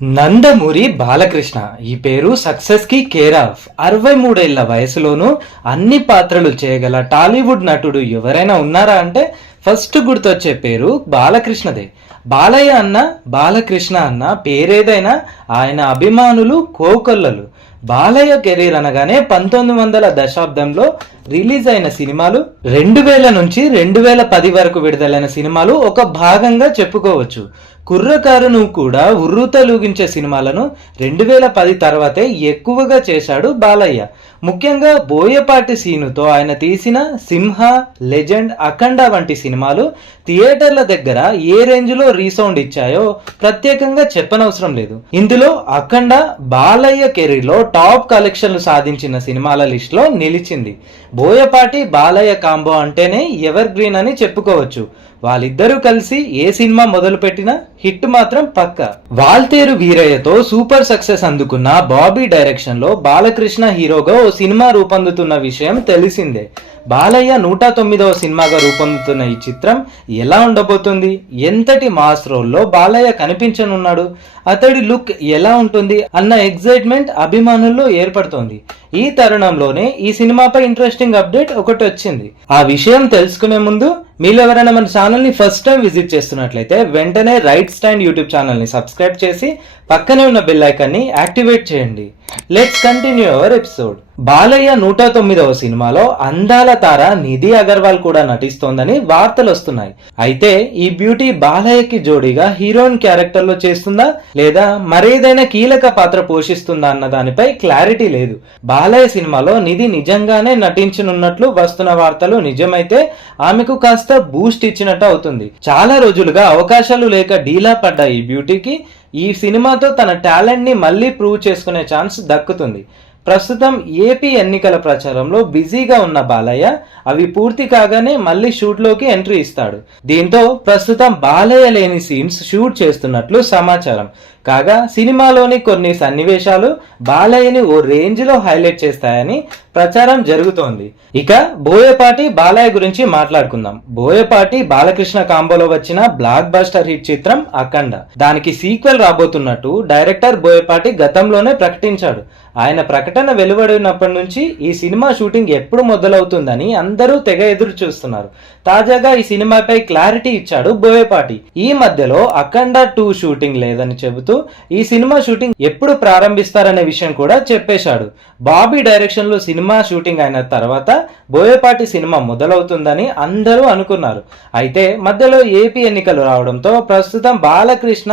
నందమూరి బాలకృష్ణ ఈ పేరు సక్సెస్ కి కేర్ ఆఫ్. 63 ఏళ్ల వయసులోనూ అన్ని పాత్రలు చేయగల టాలీవుడ్ నటుడు ఎవరైనా ఉన్నారా అంటే ఫస్ట్ గుర్తొచ్చే పేరు బాలకృష్ణదే. బాలయ్య అన్న, బాలకృష్ణ అన్న పేరేదైనా ఆయన అభిమానులు కోకొల్లలు. బాలయ్య కెరీర్ అనగానే 1900 దశాబ్దంలో రిలీజ్ అయిన సినిమాలు, 2000 నుంచి 2010 వరకు విడుదలైన సినిమాలు ఒక భాగంగా చెప్పుకోవచ్చు. కుర్రకారును కూడా ఉర్రూతలూగించే సినిమాలను 2010 తర్వాతే ఎక్కువగా చేశాడు బాలయ్య. ముఖ్యంగా బోయపాటి సీనుతో ఆయన తీసిన సింహ, లెజెండ్, అఖండ వంటి సినిమాలు థియేటర్ల దగ్గర ఏ రేంజ్లో రీసౌండ్ ఇచ్చాయో ప్రత్యేకంగా చెప్పనవసరం లేదు. ఇందులో అఖండ బాలయ్య కెరీర్లో టాప్ కలెక్షన్లు సాధించిన సినిమాల లిస్టులో నిలిచింది. బోయపాటి బాలయ్య కాంబో అంటేనే ఎవర్ గ్రీన్ అని చెప్పుకోవచ్చు. వాళ్ళిద్దరూ కలిసి ఏ సినిమా మొదలు పెట్టినా హిట్ మాత్రం పక్క. వాల్తేరు వీరయ్యతో సూపర్ సక్సెస్ అందుకున్న బాబీ డైరెక్షన్ లో బాలకృష్ణ హీరోగా ఓ సినిమా రూపొందుతున్న విషయం తెలిసిందే. బాలయ్య 109వ సినిమాగా రూపొందుతున్న ఈ చిత్రం ఎలా ఉండబోతుంది, ఎంతటి మాస్ రోల్లో బాలయ్య కనిపించనున్నాడు, అతడి లుక్ ఎలా ఉంటుంది అన్న ఎగ్జైట్మెంట్ అభిమానుల్లో ఏర్పడుతోంది. ఈ తరుణంలోనే ఈ సినిమాపై ఇంట్రెస్టింగ్ అప్డేట్ ఒకటి వచ్చింది. ఆ విషయం తెలుసుకునే ముందు మీరు ఎవరైనా మన ఛానల్ని ఫస్ట్ టైం విజిట్ చేస్తున్నట్లయితే వెంటనే రైట్ స్టాండ్ యూట్యూబ్ ఛానల్ని సబ్స్క్రైబ్ చేసి పక్కనే ఉన్న బెల్ ఐకాన్ని యాక్టివేట్ చేయండి. Let's continue our episode. Balayya 109వ సినిమాలో అందాల తార నిధి అగర్వాల్ కూడా నటిస్తోందని వార్తలు వస్తున్నాయి. అయితే ఈ బ్యూటీ బాలయ్యకి జోడీగా హీరోయిన్ క్యారెక్టర్ లో చేస్తుందా లేదా మరేదైనా కీలక పాత్ర పోషిస్తుందా అన్న దానిపై క్లారిటీ లేదు. బాలయ్య సినిమాలో నిధి నిజంగానే నటించనున్నట్లు వస్తున్న వార్తలు నిజమైతే ఆమెకు కాస్త బూస్ట్ ఇచ్చినట్టు అవుతుంది. చాలా రోజులుగా అవకాశాలు లేక డీలా పడ్డ ఈ బ్యూటీకి ఈ సినిమాతో తన టాలెంట్ ని మళ్ళీ ప్రూవ్ చేసుకునే ఛాన్స్ దక్కుతుంది. ప్రస్తుతం ఏపీ ఎన్నికల ప్రచారంలో బిజీగా ఉన్న బాలయ్య అవి పూర్తి కాగానే మళ్ళీ షూట్లోకి ఎంట్రీ ఇస్తాడు. దీంతో ప్రస్తుతం బాలయ్య లేని సీన్స్ షూట్ చేస్తున్నట్లు సమాచారం. కాగా సినిమాలోని కొన్ని సన్నివేశాలు బాలయ్యని ఓ రేంజ్లో హైలైట్ చేస్తాయని ప్రచారం జరుగుతోంది. ఇక బోయపాటి బాలయ్య గురించి మాట్లాడుకుందాం. బోయపాటి బాలకృష్ణ కాంబోలో వచ్చిన బ్లాక్ బస్టర్ హిట్ చిత్రం అఖండ, దానికి సీక్వెల్ రాబోతున్నట్టు డైరెక్టర్ బోయపాటి గతంలోనే ప్రకటించాడు. ఆయన ప్రకటన వెలువడినప్పటి నుంచి ఈ సినిమా షూటింగ్ ఎప్పుడు మొదలవుతుందని అందరూ తెగ ఎదురు చూస్తున్నారు. తాజాగా ఈ సినిమాపై క్లారిటీ ఇచ్చాడు బోయపాటి. ఈ మధ్యలో అఖండ 2 షూటింగ్ లేదని చెబుతూ ఈ సినిమా షూటింగ్ ఎప్పుడు ప్రారంభిస్తారనే విషయం కూడా చెప్పేశాడు. బాబీ డైరెక్షన్ లో సినిమా షూటింగ్ అయిన తర్వాత బోయపాటి సినిమా మొదలవుతుందని అందరూ అనుకున్నారు. అయితే మధ్యలో ఏపీ ఎన్నికలు రావడంతో ప్రస్తుతం బాలకృష్ణ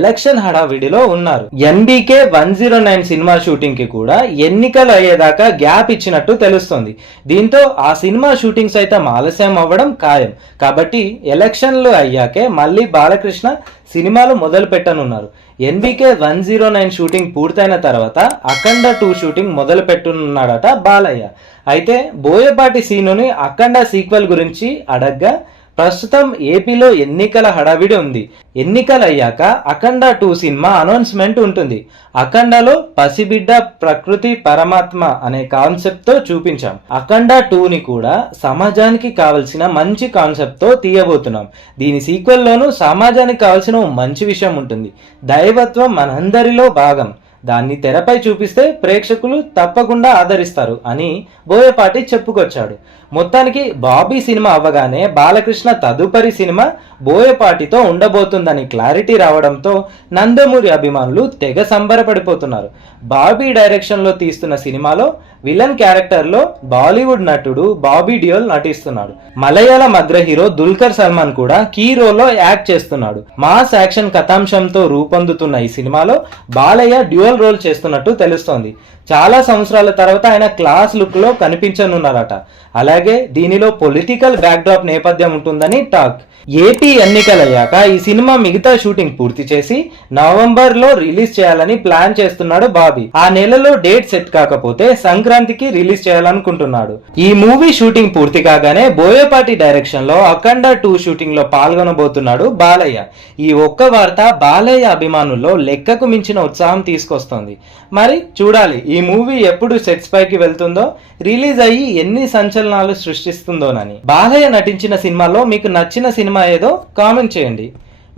ఎలక్షన్ హడావిడిలో ఉన్నారు. NBK 109 సినిమా షూటింగ్ కి కూడా ఎన్నికలు అయ్యేదాకా గ్యాప్ ఇచ్చినట్టు తెలుస్తోంది. దీంతో ఆ సినిమా షూటింగ్ సైతం ఆలస్యం అవ్వడం ఖాయం. కాబట్టి ఎలక్షన్లు అయ్యాకే మళ్ళీ బాలకృష్ణ సినిమాలు మొదలు పెట్టనున్నారు. NBK 109 షూటింగ్ పూర్తయిన తర్వాత అఖండ 2 షూటింగ్ మొదలు పెట్టున్నాడట బాలయ్య. అయితే బోయపాటి సీనుని అఖండ సీక్వెల్ గురించి అడగ్గా ప్రస్తుతం ఏపీలో ఎన్నికల హడావిడి ఉంది. ఎన్నికలు అయ్యాక అఖండ 2 సినిమా అనౌన్స్మెంట్ ఉంటుంది. అఖండలో పసిబిడ్డ ప్రకృతి పరమాత్మ అనే కాన్సెప్ట్ తో చూపించాం. అఖండ 2ని కూడా సమాజానికి కావలసిన మంచి కాన్సెప్ట్ తో తీయబోతున్నాం. దీని సీక్వెల్ లోనూ సమాజానికి కావాల్సిన మంచి విషయం ఉంటుంది. దైవత్వం మనందరిలో భాగం. దాన్ని తెరపై చూపిస్తే ప్రేక్షకులు తప్పకుండా ఆదరిస్తారు అని బోయపాటి చెప్పుకొచ్చాడు. మొత్తానికి బాబీ సినిమా అవ్వగానే బాలకృష్ణ తదుపరి సినిమా బోయపాటితో ఉండబోతుందని క్లారిటీ రావడంతో నందమూరి అభిమానులు తెగ సంబరపడిపోతున్నారు. బాబీ డైరెక్షన్ లో తీస్తున్న సినిమాలో విలన్ క్యారెక్టర్ లో బాలీవుడ్ నటుడు బాబీ డియోల్ నటిస్తున్నాడు. మలయాళం అగ్ర హీరో దుల్కర్ సల్మాన్ కూడా కీ రోల్లో యాక్ట్ చేస్తున్నాడు. మాస్ యాక్షన్ కథాంశంతో రూపొందుతున్న ఈ సినిమాలో బాలయ్య డ్యూయల్ రోల్ చేస్తున్నట్టు తెలుస్తోంది. చాలా సంవత్సరాల తర్వాత ఆయన క్లాస్ లుక్ లో కనిపించనున్నారట. అలాగే దీనిలో పొలిటికల్ బ్యాక్డ్రాప్ నేపథ్యం ఉంటుందని టాక్. ఏపీ ఎన్నికలయ్యాక ఈ సినిమా మిగతా షూటింగ్ పూర్తి చేసి నవంబర్ లో రిలీజ్ చేయాలని ప్లాన్ చేస్తున్నాడు బాబీ. ఆ నెలలో డేట్ సెట్ కాకపోతే సంక్రాంతికి రిలీజ్ చేయాలనుకుంటున్నాడు. ఈ మూవీ షూటింగ్ పూర్తి కాగానే బోయపాటి డైరెక్షన్ లో అఖండ 2 షూటింగ్ లో పాల్గొనబోతున్నాడు బాలయ్య. ఈ ఒక్క వార్త బాలయ్య అభిమానుల్లో లెక్కకు మించిన ఉత్సాహం తీసుకొస్తోంది. మరి చూడాలి ఈ మూవీ ఎప్పుడు సెట్స్ పైకి వెళ్తుందో, రిలీజ్ అయ్యి ఎన్ని సంచలనాలు సృష్టిస్తుందోనని. బాలయ్య నటించిన సినిమాలో మీకు నచ్చిన సినిమా ఏదో కామెంట్ చేయండి.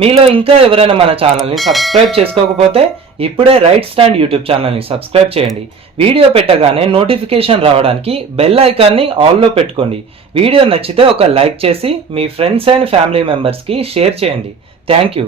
మీలో ఇంకా ఎవరైనా మన ఛానల్ని సబ్స్క్రైబ్ చేసుకోకపోతే ఇప్పుడే రైట్ స్టాండ్ యూట్యూబ్ ఛానల్ని సబ్స్క్రైబ్ చేయండి. వీడియో పెట్టగానే నోటిఫికేషన్ రావడానికి బెల్ ఐకాన్ని ఆల్లో పెట్టుకోండి. వీడియో నచ్చితే ఒక లైక్ చేసి మీ ఫ్రెండ్స్ అండ్ ఫ్యామిలీ మెంబర్స్కి షేర్ చేయండి. Thank you.